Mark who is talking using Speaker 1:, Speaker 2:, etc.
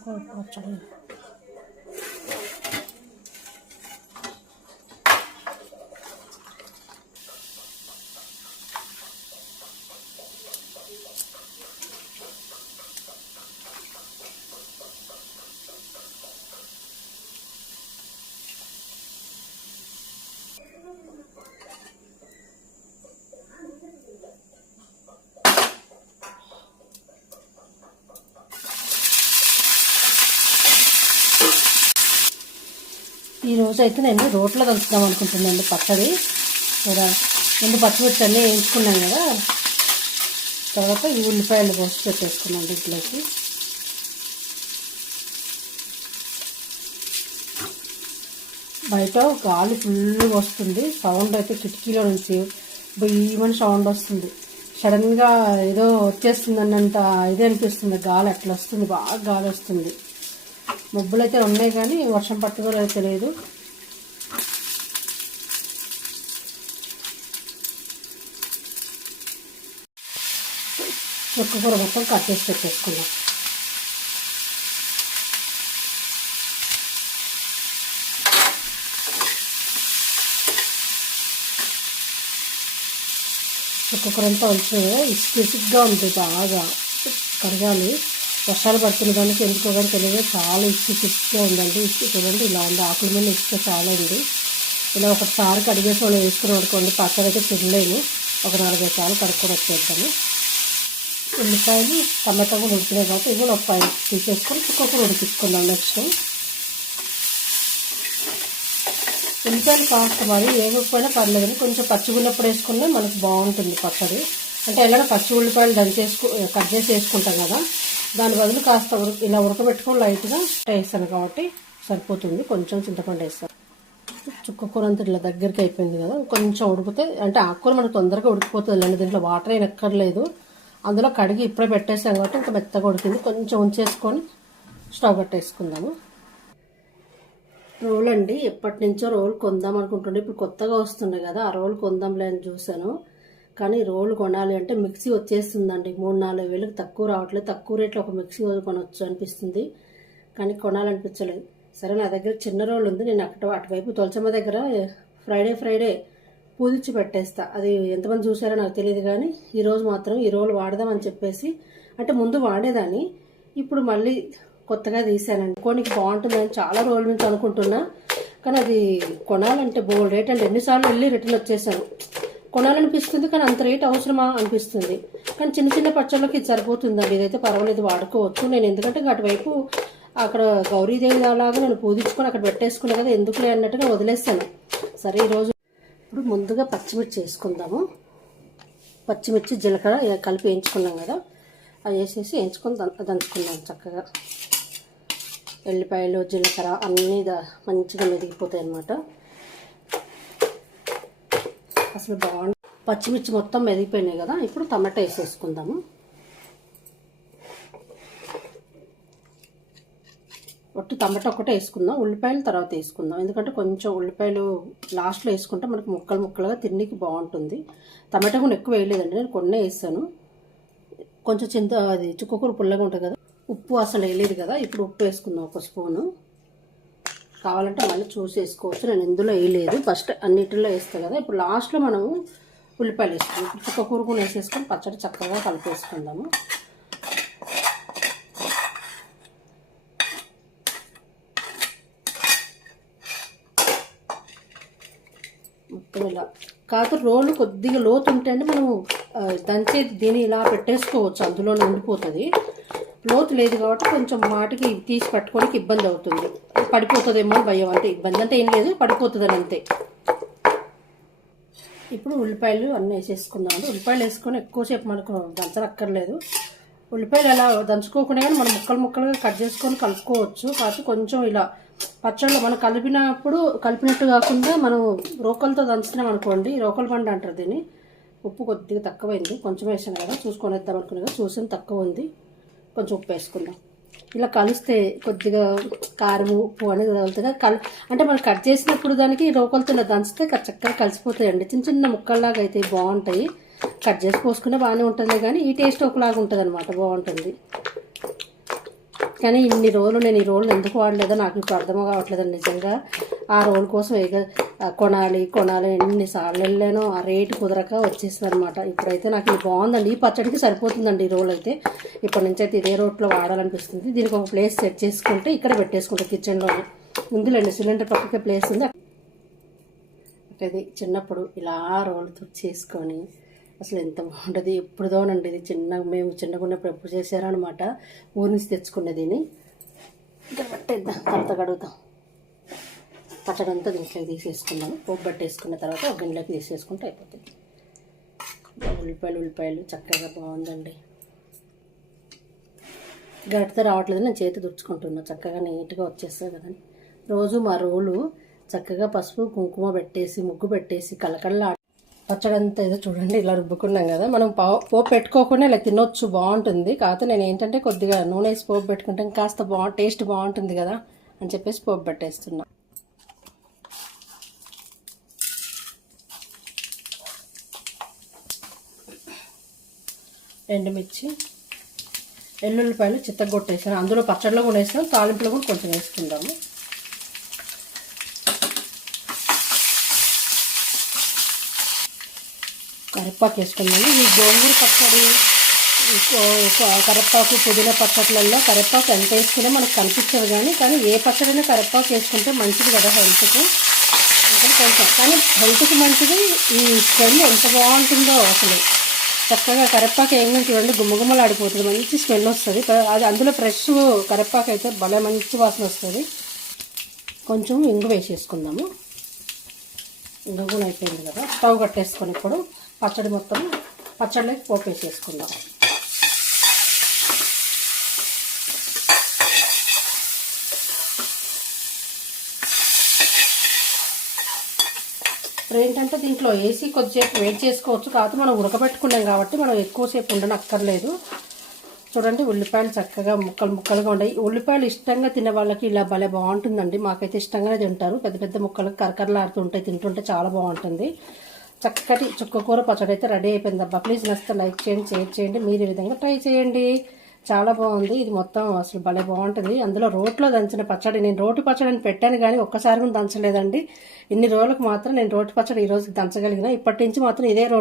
Speaker 1: పచ్చడి ఈ ఈరోజు అయితే నేను రోట్లో కలుపుదాం అనుకుంటున్నాను పచ్చడి. కూడా రెండు పచ్చిమిర్చి అన్నీ వేయించుకున్నాను కదా. తర్వాత ఈ ఉల్లిపాయలు పోసి పెట్టేసుకున్నాం దీంట్లోకి. బయట గాలి ఫుల్గా వస్తుంది. సౌండ్ అయితే కిటికీలో నుంచి బొయ్యమని సౌండ్ వస్తుంది. సడన్గా ఏదో వచ్చేస్తుంది అన్నంత ఇదే అనిపిస్తుంది. గాలి అట్లా వస్తుంది. బాగా గాలి వస్తుంది. మబ్బులు అయితే ఉన్నాయి కానీ వర్షం పట్టుదో లేదో తెలియదు. చుక్కకూర మొత్తం కట్ చేసి పెట్టేసుకున్నాం. చుక్కకూర అంతా వచ్చింది కదా ఇసుక ఇసుగ్గా ఉంది బాగా కడగాలి వర్షాలు పడుతున్న దానికి ఎందుకో కానీ తెలియదు. చాలా ఇసుక ఇసుకగా ఉందండి. ఇసుక చూడండి ఇలా ఉంది. ఆకుల మీద ఇసుక చాలా ఉంది ఇలా ఒకసారి కడిగేసి మనం వేసుకుని పడుకోండి పక్కనైతే అయితే తినలేము. ఒక నాలుగైదు సార్లు కడుక్కొని వచ్చేద్దాము. ఉల్లిపాయలు టమాటా కూడా ఉడికినాయి కాబట్టి ఇవి ఒక పై తీసేసుకొని ఇంకొకటి ఉడికించుకుందాం నెక్స్ట్. ఉల్లిపాయలు కాస్త మరి వేగకపోయినా పర్లేదు కొంచెం పచ్చి ఉల్లప్పుడు వేసుకున్నా మనకు బాగుంటుంది పచ్చడి. అంటే ఎలాగో పచ్చి ఉల్లిపాయలు దంచేసుకు కట్ చేసి వేసుకుంటాం కదా. దాని బదులు కాస్త ఉడక ఇలా ఉడకబెట్టుకొని లైట్గా వేస్తాను కాబట్టి సరిపోతుంది. కొంచెం చింతపండు వేస్తాను. చుక్క కూర అంతా ఇట్లా దగ్గరికి అయిపోయింది కదా కొంచెం ఉడికితే అంటే ఆకుకూర మనకు తొందరగా ఉడికిపోతుంది అండి దీంట్లో వాటర్ ఏం ఎక్కర్లేదు. అందులో కడిగి ఇప్పుడే పెట్టేసాం కాబట్టి ఇంకా మెత్తగా ఉడికింది. కొంచెం ఉంచేసుకొని స్టవ్ పెట్టేసుకుందాము. రోల్ అండి ఎప్పటి నుంచో రోల్ కొందాం అనుకుంటుండే. ఇప్పుడు కొత్తగా వస్తుండే కదా ఆ రోల్ కొందాంలే అని చూశాను. కానీ రోలు కొనాలి అంటే మిక్సీ వచ్చేస్తుందండి. మూడు నాలుగు వేలకు తక్కువ రావట్లేదు. తక్కువ రేట్లో ఒక మిక్సీ కొనవచ్చు అనిపిస్తుంది. కానీ కొనాలనిపించలేదు. సరే నా దగ్గర చిన్న రోలు ఉంది. నేను అక్కడ అటువైపు తొలచమ్మ దగ్గర ఫ్రైడే ఫ్రైడే పూజించి పెట్టేస్తా. అది ఎంతమంది చూసారో నాకు తెలియదు కానీ ఈరోజు మాత్రం ఈ రోలు వాడదామని చెప్పేసి అంటే ముందు వాడేదాన్ని. ఇప్పుడు మళ్ళీ కొత్తగా తీసానండి కొనికి బాగుంటుందని చాలా రోజుల నుంచి అనుకుంటున్నా. కానీ అది కొనాలంటే బోల్డ్ రేట్ అంటే ఎన్నిసార్లు వెళ్ళి రిటర్న్ వచ్చేసాను. కొనాలనిపిస్తుంది కానీ అంత రేట్ అవసరమా అనిపిస్తుంది. కానీ చిన్న చిన్న పచ్చళ్ళకి ఇది సరిపోతుందండి. ఇదైతే పర్వాలేదు వాడుకోవచ్చు. నేను ఎందుకంటే అటువైపు అక్కడ గౌరీదేవి అలాగా నేను పూజించుకొని అక్కడ పెట్టేసుకున్నా కదా ఎందుకులే అన్నట్టుగా వదిలేస్తాను. సరే ఈరోజు ఇప్పుడు ముందుగా పచ్చిమిర్చి వేసుకుందాము. పచ్చిమిర్చి జీలకర్ర కలిపి వేయించుకున్నాం కదా అవి వేసేసి వేయించుకొని దంచుకున్నాం చక్కగా. ఎల్లిపాయలు జీలకర్ర అన్నీ మంచిగా మెదిగిపోతాయి అన్నమాట అసలు బాగుంది పచ్చిమిర్చి మొత్తం మెదిగిపోయినాయి కదా ఇప్పుడు టమాటా వేసేసుకుందాము. ఒట్టి టమాటా ఒకటే వేసుకుందాం ఉల్లిపాయలు తర్వాత వేసుకుందాం. ఎందుకంటే కొంచెం ఉల్లిపాయలు లాస్ట్లో వేసుకుంటే మనకు ముక్కలు ముక్కలుగా తిన్నికి బాగుంటుంది. టమాటా కూడా ఎక్కువ వేయలేదండి నేను కొన్నే వేసాను. కొంచెం చింత అది చుక్కకూర పుల్లగా ఉంటుంది కదా ఉప్పు అసలు వేయలేదు కదా ఇప్పుడు ఉప్పు వేసుకుందాం ఒక స్పూను. కావాలంటే మళ్ళీ చూసేసుకోవచ్చు. నేను ఇందులో వేయలేదు. ఫస్ట్ అన్నిటిలో వేస్తాను కదా. ఇప్పుడు లాస్ట్లో మనము ఉల్లిపాయలు వేసుకుందాం. చుక్క చుక్కకూర కూడా వేసేసుకొని పచ్చడి చక్కగా కలిపేసుకుందాము. మొత్తం ఇలా. కాదు రోలు కొద్దిగా లోతు ఉంటే అండి మనము దంచే దీన్ని ఇలా పెట్టేసుకోవచ్చు. అందులోనే ఉండిపోతుంది. లోతు లేదు కాబట్టి కొంచెం మాటికి తీసి పెట్టుకోవడానికి ఇబ్బంది అవుతుంది. పడిపోతుందేమో అని భయం. అంటే ఇబ్బంది అంటే ఏం లేదు పడిపోతుందని అంతే. ఇప్పుడు ఉల్లిపాయలు అన్నీ వేసేసుకుందాం ఉల్లిపాయలు వేసుకొని ఎక్కువసేపు మనకు దంచనక్కర్లేదు. ఉల్లిపాయలు అలా దంచుకోకుండా కానీ మనం ముక్కలు ముక్కలుగా కట్ చేసుకొని కలుపుకోవచ్చు. కాకపోతే కొంచెం ఇలా పచ్చళ్ళు మనం కలిపినప్పుడు కలిపినట్టు కాకుండా మనం రోకలతో దంచుతున్నాం అనుకోండి రోకల పండు అంటారు దీన్ని. ఉప్పు కొద్దిగా తక్కువైంది. కొంచెం వేసాను కదా చూసుకొని వేద్దాం అనుకున్నా కదా చూసిన తక్కువ ఉంది. కొంచెం ఉప్పు వేసుకుందాం. ఇలా కలిస్తే కొద్దిగా కారం ఉప్పు అనేది తగులుతుంది కల్ అంటే మనం కట్ చేసినప్పుడు దానికి రోకలతో ఇలా దంచితే క- చక్కగా కలిసిపోతాయండి. చిన్న చిన్న ముక్కల్లాగా అయితే బాగుంటాయి. కట్ చేసి పోసుకుంటే బాగానే ఉంటుంది కానీ ఈ టేస్ట్ ఒకలాగా ఉంటుంది అనమాట బాగుంటుంది. కానీ ఇన్ని రోజులు నేను ఈ రోల్ ఎందుకు వాడలేదో నాకు ఇప్పుడు అర్థం కావట్లేదండి నిజంగా. ఆ రోల్ కోసం ఏక కొనాలి కొనాలి ఎన్నిసార్లు వెళ్ళానో ఆ రేటు కుదరక వచ్చేసింది అనమాట ఇప్పుడైతే నాకు ఇది బాగుందండి. ఈ పచ్చడికి సరిపోతుందండి ఈ రోల్ అయితే. ఇప్పటి నుంచి అయితే ఇదే రోట్లో వాడాలనిపిస్తుంది. దీనికి ఒక ప్లేస్ సెట్ చేసుకుంటే ఇక్కడ పెట్టేసుకుంటాం కిచెన్లోనే ఉందిలేండి సిలిండర్ పక్కకే ప్లేస్ ఉంది. ఇది చిన్నప్పుడు ఇలా రోల్ చేసుకొని అసలు ఎంత బాగుంటుంది ఎప్పుడుదోనండి ఇది. చిన్న మేము చిన్నగా ఉన్నప్పుడు ఎప్పుడు చేశారో అనమాట ఊరి నుంచి తెచ్చుకున్నది ఇక్కడ పట్టేద్దాం తర్వాత కడుగుతాం. పచ్చడంతా దీంట్లోకి దీంట్లో తీసేసుకుందాం. పోపు పట్టేసుకున్న తర్వాత ఒక గిన్నెలోకి తీసేసుకుంటే అయిపోతుంది. ఉల్లిపాయలు ఉల్లిపాయలు చక్కగా బాగుందండి. గడితే రావట్లేదు నేను చేతి దుడుచుకుంటున్నా చక్కగా నీట్గా వచ్చేస్తుంది కదండి. రోజు మా రోలు చక్కగా పసుపు కుంకుమ పెట్టేసి ముగ్గు పెట్టేసి కలకల్లా పచ్చడి అంతా ఏదో చూడండి ఇలా రుబ్బుకున్నాం కదా. మనం పా- పోపు పెట్టుకోకుండా ఇలా తినొచ్చు బాగుంటుంది. కాకపోతే నేను ఏంటంటే కొద్దిగా నూనె వేసి పోపు పెట్టుకుంటే కాస్త బా టేస్ట్ బాగుంటుంది కదా అని చెప్పేసి పోపు పెట్టేస్తున్నా. ఎండుమిర్చి ఎల్లుల్లిపాయలు చిత్తగొట్టేసాను. అందులో పచ్చడిలో కూడా వేసినాం తాలింపులో కూడా కొంచెం వేసుకుందాము. కరివేపాకు వేసుకున్నాను ఈ గోంగూర పచ్చడి ఈ కరివేపాకు పుదీనా పచ్చట్లలో కరివేపాకు ఎంత వేసుకున్నా మనకు కనిపించదు కానీ కానీ ఏ పచ్చడైనా కరివేపాకు వేసుకుంటే మంచిది కదా హెల్త్కి. ఇంకా కొంచెం కానీ హెల్త్కి మంచిది ఈ స్మెల్ ఎంత బాగుంటుందో అసలు. చక్కగా కరివేపాకు ఏమైనా చూడండి గుమ్మగుమ్మలు ఆడిపోతుంది మంచి స్మెల్ వస్తుంది. అది అందులో ఫ్రెష్ కరివేపాకు అయితే భలే మంచి వాసన వస్తుంది. కొంచెం ఇంగు వేసేసుకుందాము. ఇంగు కూడా అయిపోయింది కదా. స్టవ్ కట్టేసుకొని ఇప్పుడు పచ్చడి మొత్తం పచ్చడిలోకి పోపేసేసుకుందాం. ఇప్పుడు ఏంటంటే దీంట్లో వేసి కొద్దిసేపు వెయిట్ చేసుకోవచ్చు. కాదు మనం ఉడకబెట్టుకున్నాం కాబట్టి మనం ఎక్కువసేపు ఉండనక్కర్లేదు. చూడండి ఉల్లిపాయలు చక్కగా ముక్కలు ముక్కలుగా ఉన్నాయి. ఉల్లిపాయలు ఇష్టంగా తినే వాళ్ళకి ఇలా భలే బాగుంటుందండి. మాకైతే ఇష్టంగానే తింటారు. పెద్ద పెద్ద ముక్కలు కరకరలాడుతుంటాయి తింటుంటే చాలా బాగుంటుంది. చక్కటి చుక్కకూర పచ్చడి అయితే రెడీ అయిపోయిందబ్బా. ప్లీజ్ నచ్చితే లైక్ చేయండి షేర్ చేయండి. మీరు ఈ విధంగా ట్రై చేయండి. చాలా బాగుంది. ఇది మొత్తం అసలు భలే బాగుంటుంది. అందులో రోట్లో దంచిన పచ్చడి నేను రోటి పచ్చడి అని పెట్టాను కానీ ఒక్కసారి కూడా దంచలేదండి. ఇన్ని రోజులకు మాత్రం నేను రోటి పచ్చడి ఈ రోజు దంచగలిగిన. ఇప్పటి నుంచి మాత్రం ఇదే రోల్